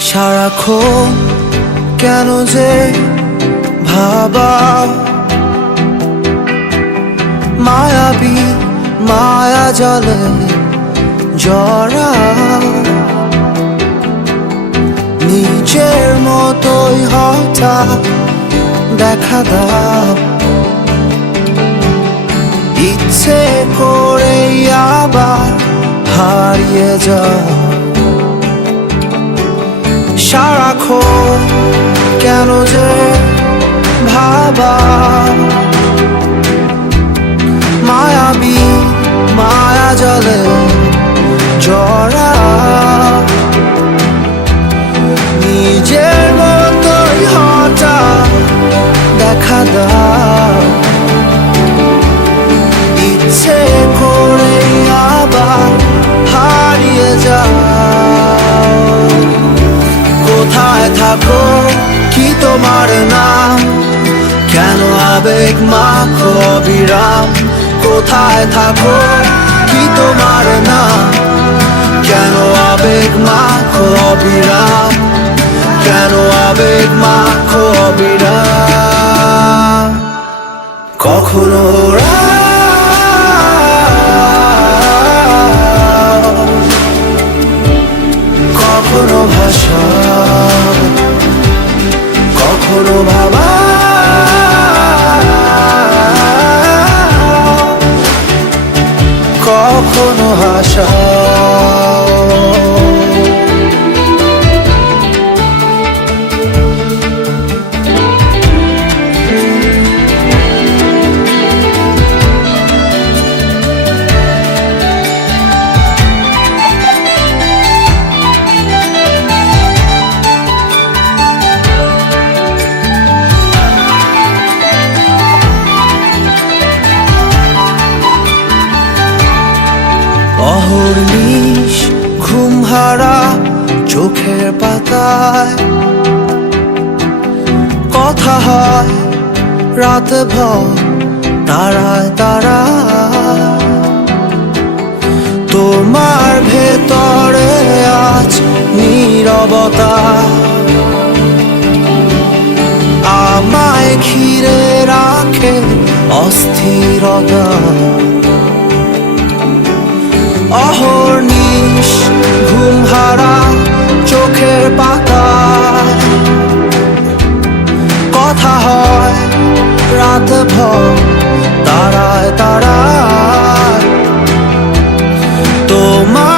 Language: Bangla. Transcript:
সারাক্ষণ কেন যে ভাবা? মায়াবী মায়া জলে জরা। নিজের মতোই হঠাৎ দেখা দাও। ইচ্ছে করে আবার হারিয়ে যাও। সারাক্ষণ কেন যে ভাবা? মায়াবী মায়া জলে জরা নিজের মতোই হঠাৎ দেখা দাও থাকো কি তোমার নাম? কেন আবেগ মাখো অবিরাম? কোথায় থাকো? কি তোমার নাম? কেন আবেগ মাখো অবিরাম? কেন আবেগ মাখো অবিরাম? কখনো রাগ, কখনো ভাবা অহর্নিশ ঘুম হারা চোখের পাতায়। কথা হয় রাত ভর তারায় তারায়। তোমার ভেতরে আজ নীরবতা। আমায় ঘিরে রাখে অস্থিরতা। তারায় তারায়। তোমার